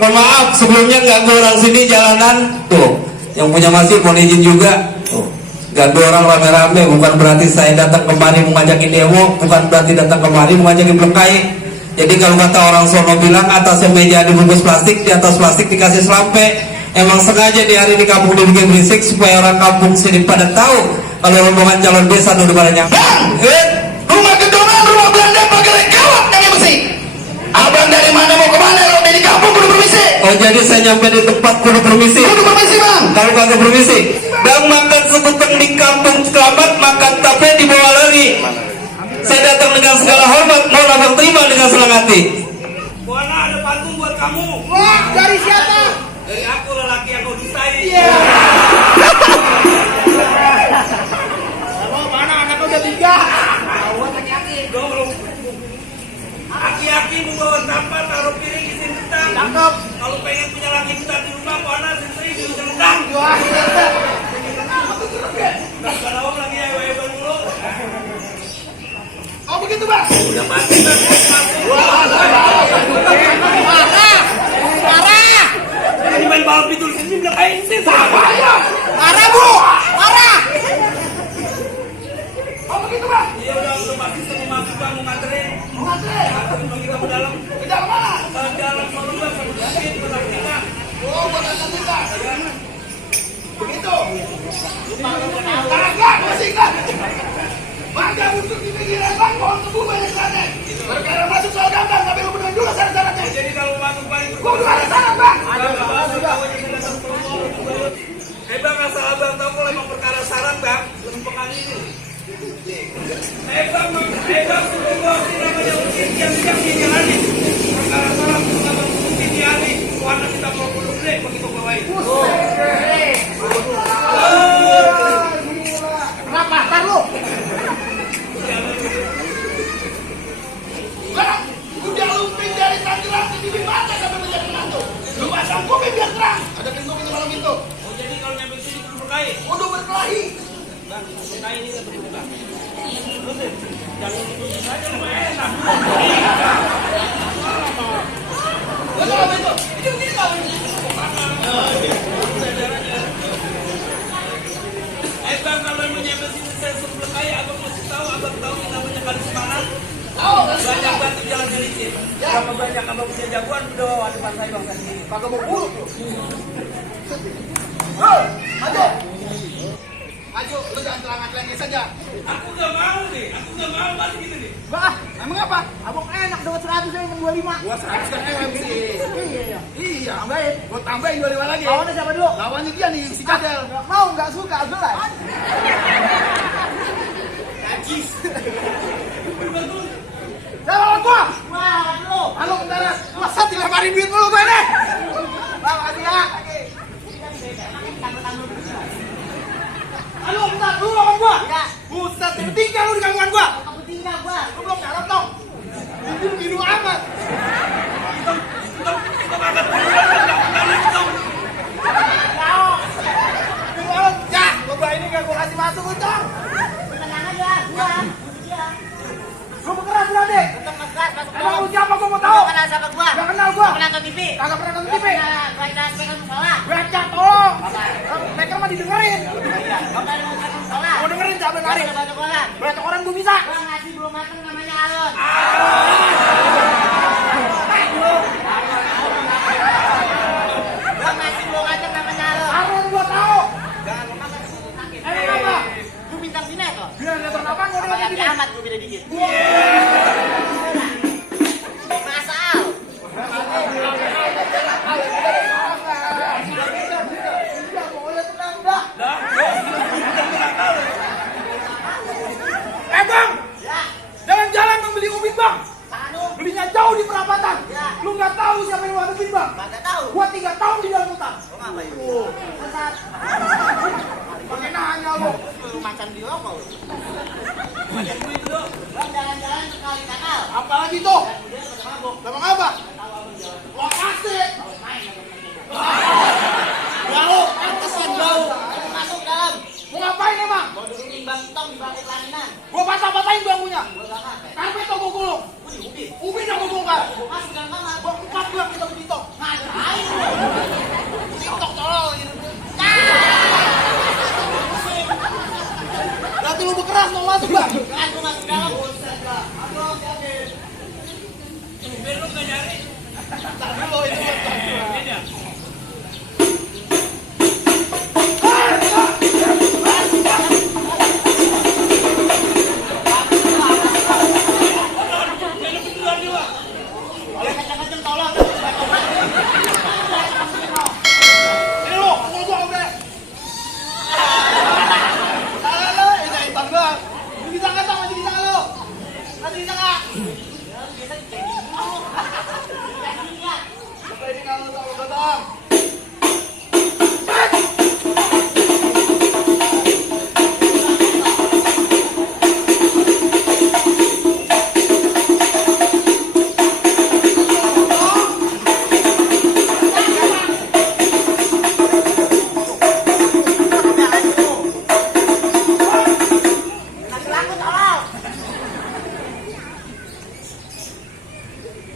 Mohon maaf sebelumnya ganggu orang sini jalanan tuh. Yang punya masjid mohon izin juga. Tuh. Ganggu orang rame-rame bukan berarti saya datang kemari mau ngajakin demo, bukan berarti datang kemari mau ngajakin bengkai. Jadi kalau kata orang sono bilang atasnya meja dibungkus plastik, di atas plastik dikasih selampe. Emang sengaja di hari ini kampung dibikin berisik supaya orang kampung sini pada tahu kalau rombongan calon desa udah pada nyampe. Rumah gedongan, rumah Belanda pakai kawat yang besi. Abang dari mana mau kemana? Lo dari kampung kudu permisi. Oh jadi saya nyampe di tempat kudu permisi. Kudu permisi bang. Kalau kagak permisi, dan makan sekuteng di kampung Kelabat, makan tape di bawah lari. Saya datang dengan segala hormat, mohon abang terima dengan senang hati. Buana ada pantun buat kamu. Wah, dari siapa? Dari aku lelaki yang kau disai. Iya. Halo, mana anaknya udah 3? Awas hati-hati. Dong. Aki-aki membawa sampah taruh piring isi kentang. Cakep. Kalau pengen punya laki besar di rumah, Buana sendiri di kentang. Wah, Nah, kalau lagi ya hebat dulu. oh begitu bang. Udah pasti kan Marah. Ini main balap itu sini bilang kayak ini. Marah bu. Marah. Oh begitu bang. Iya udah pasti semua masuk bang mau nganterin. Mau nganterin? Nganterin bang kita ke dalam. Ke dalam mana? Jalan malam bang sampai sedikit benar kita. Oh buat antar kita. Begitu. Kagak masih kan. Maka untuk di pinggiran bang pohon tebu banyak sana. Perkara masuk soal gampang tapi lu benar juga syarat-syaratnya. Jadi kalau masuk bang itu. Gua udah ada syarat bang. Bang asal abang tahu kalau emang perkara syarat bang lebih pekan ini. Bang sebelum gua sih namanya mungkin yang dijalani. Perkara syarat sebelum abang mungkin dijalani. Warna kita mau puluh deh begitu bawain. Kenapa? Tar lu. Udah lumping dari Tangerang ke Bibit Mata sampai menjadi menantu. Lu pasang kuping biar terang. Ada pintu malam itu. Oh jadi kalau nyampe sini kudu berkelahi. Udah berkelahi. Bang berkelahi ini nggak berbuka. Terus deh, jangan itu saja lumayan enak. Gak apa itu. Ini begini kau. Bang kalau mau nyampe sini saya suruh berkelahi, abang masih tahu, abang tahu yang namanya kali Semarang. Tahu kan? Banyak batu jalan dari sini. Berapa banyak abang punya jagoan udah ada pantai bang tadi. Kagak mau buruk. Maju. Maju, lu jangan telangat-telangit saja. Aku gak mau nih, aku gak mau balik gitu nih. Bah, emang apa? Abang enak dapat 100 saya 25. Gua 100 kan MMC. Iya. Iya, tambahin. Gua tambahin 25 lagi. Lawannya siapa dulu? Lawannya dia nih, si Cadel. Enggak mau, enggak suka, gelas. Najis. Lawan gua. Wah, lu. Halo, bentar. Masa dilemparin duit mulu gua ini? Bang, makasih ya. Halo, bentar. Lu lawan gua? Iya. Buset, bertiga lu di gangguan gua. Bertiga gua. Lu belum ngarep dong. Biru amat. Kita makan dulu. Ya, coba ini gak gua kasih masuk untung. Tenang aja, gua. Gua berkeras berarti. Tetap ngegas masuk Emang lu dalam. siapa gua mau tahu? Gak kenal sama gua. Gak kenal gua. Gak pernah nonton TV. Kagak pernah nonton TV. Gua kita speaker musola. Baca tolong. Mereka mah didengerin. Gua dari speaker musola. Mau dengerin siapa yang nari? Baca koran. Baca koran gua bisa. Gua ngasih belum mateng namanya Alon. Gua ngasih belum mateng namanya Alon. Arun gua tahu. Jangan lu makan dulu sakit. Emang apa? Lu bintang sinetron. Biar nonton apa gua Apa dengerin yang TV. kiamat gua beda dikit. Masal. Bang. Ya. Jalan-jalan membeli ubin bang. Tanu. Belinya jauh di perapatan. Ya. Lu nggak tahu siapa yang ngadepin bang. Kagak tahu. Gua 3 tahun di dalam hutan. Lu ngapain? Sesat. Pakai nanya lu. Lu macan di rokok. Bang jalan-jalan sekali kanal. Apalagi tuh? Dia pada mabuk. Memang apa? Lokasi. Bau, pantesan bau. Ayo masuk ke dalam. Mau ngapain emang? Mau dudukin bang tong di bangkai pelaminan. Gua patah-patahin bangkunya. Gua gak pakai. Karpet tuh gua gulung. Gua diubin. Ubin yang gua bongkar. Gua masuk dalam kamar. Gua 4 bulan kita begitu. Ngajar. Ini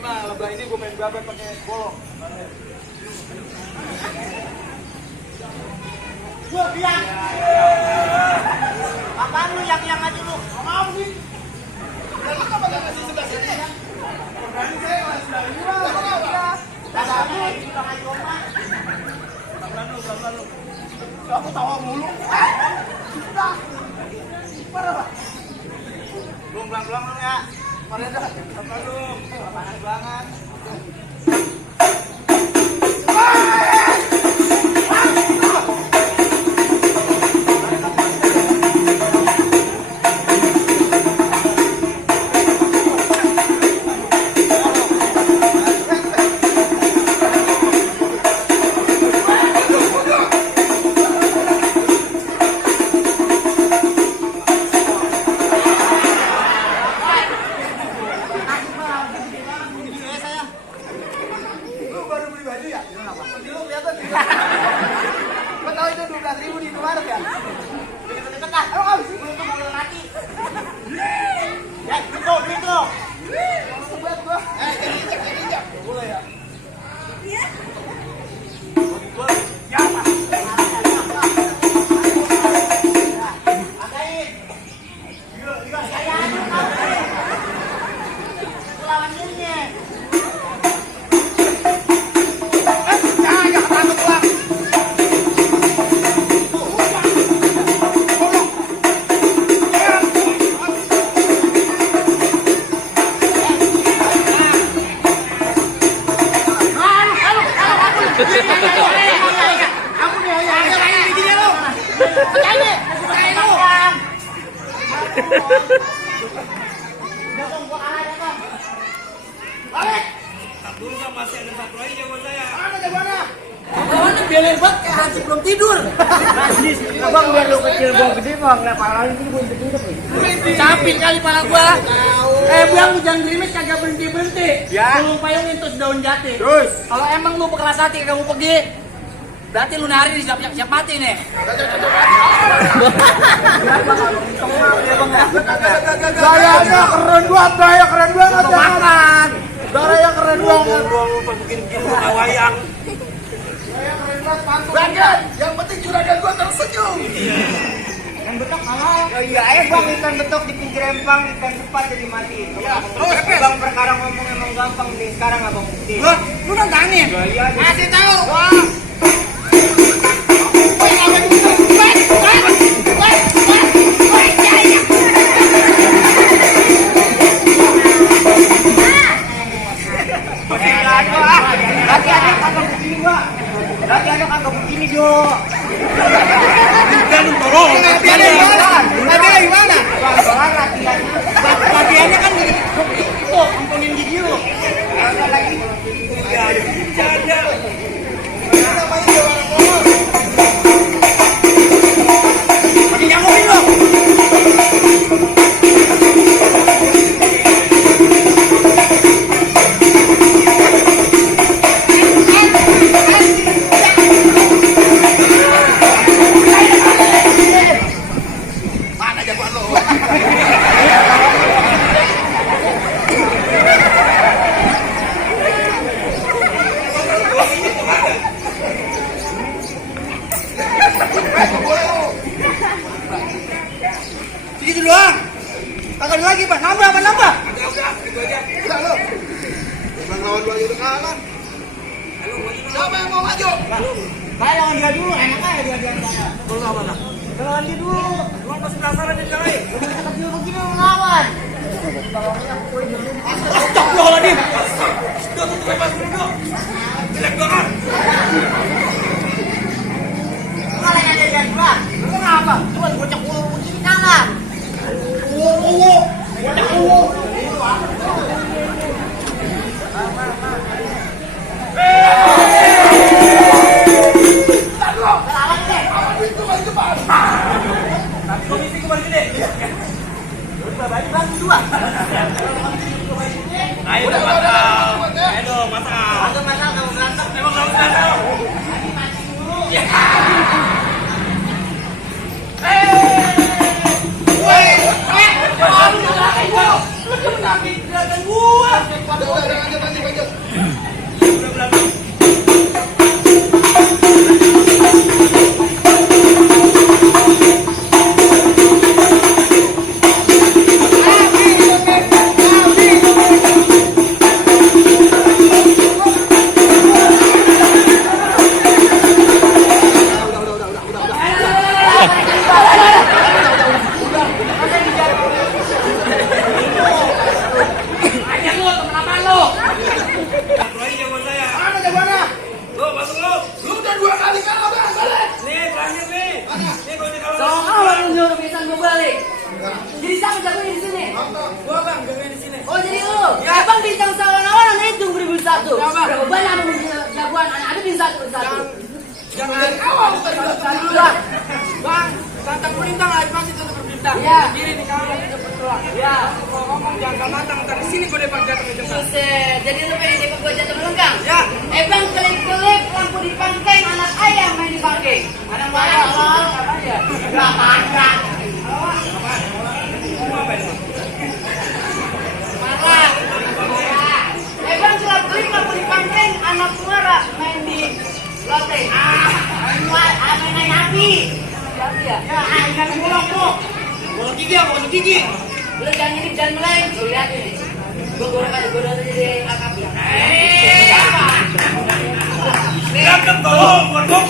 mah lebah ini gue main babat pakai bolong. Gua bilang. Apaan lu yang aja lu? Mau sih? Lalu kenapa gak ngasih sebelah sini? Berarti saya masih dari ini mah. Dasar lu juga nggak cuma. Pelan-pelan lu. Aku tawa mulu. Sudah. Parah pak. Belum pelan-pelan lu ya. Mana dah? Apa lu? Apaan banget. Lu baru beli baju ya? Di lu kelihatan sih. Gua tahu itu 12.000 di Indomaret ya? Deket-deket dah. Ayo habis. Belum tuh mobil mati. Ya, itu. Sebelah gua. Ini injak. Boleh ya? Akain. Saya anu kamu. Lawan dirinya. Ya, ketangkep gua. Dulu kan masih ada satu lagi jagoan saya. Mana jagoannya? Lawannya beler banget kayak hansip belum tidur. Abang biar lu kecil gua gede mah nggak parah ini gua hidup nih. Capek kali pala gua. Bang lu jangan gerimis kagak berhenti. Ya. Lu payungin terus daun jati. Terus Kalau emang lu kelas hati kagak mau pergi, berarti lu nari nih siap mati nih. Gayanya keren banget, gaya keren banget. Makan. Gaya keren banget. Buang lupa bikin muka wayang. Gaya keren banget, pantas. Yang penting juragan gua tersenyum. yang betok kalah. Iya, bang ikan betok di pinggir empang ikan cepat jadi mati. Terus bang perkara ngomong emang gampang nih sekarang abang bukti. Lu nantangin. Iya, Kasih tahu. Latihannya kagak begini gua. Latihannya kagak begini Jo. Kan tolong. Latihannya gimana? Bang latihannya. Latihannya kan itu ampunin gigi lu. Kagak lagi. Ya, ada. Pakai nyamuin lu. Mana jagoan lo? Segitu doang. Kagak ada lagi, Pak. Nambah. Udah lo. Bukan lawan dua itu kalah. Siapa yang mau maju? Saya lawan dia dulu, enak aja dia sana. Lawan dia dulu. Lu masih penasaran nih kali. Kecil begini lu lawan. Astagfirullahaladzim. Sudah tutup bebas dulu. Jelek banget. Kalau yang ada di gua, lu kenapa? Cuma bocah ulu begini kalah. Bocah ulu. Eh! Berani jagoan saya. Mana jagoannya? Lo masuk lo. Lu udah 2 kali kalah, udah balik. Nih terakhir nih. Nih kalau kalau Soalnya lu nyuruh pisan gue balik. Jadi siapa jagonya di sini? gua bang jagoan di sini. Oh jadi lu? Abang bintang sawan-sawan hitung 1.001. Berapa banyak abang jagoan? Ada bintang 1. Jangan awal bukan Bang, Bang, tantang perintah lah masih tetap perintah. Iya. Kiri nih kamu tetap berdoa. ya. Kalau ngomong jangan matang, ntar di sini gua depan jatuh ke jembatan. Buset, jadi lu pengen depan gua jatuh melengkang? Ya. Bang, kelip-kelip lampu di pangkeng, anak ayam main di pangkeng. Anak ayam, apa ya? Gak ada. Marah. Bang, kelip-kelip lampu di pangkeng, anak muara main di lotre. Main api. Api ya? Ya, ikan bolong tuh. Bola gigi apa? Bola gigi. Udah jangan ini, jangan meleng. Tuh, lihat ini. Gue udah jadi kakak. Lihat kan tolong, bukan bom.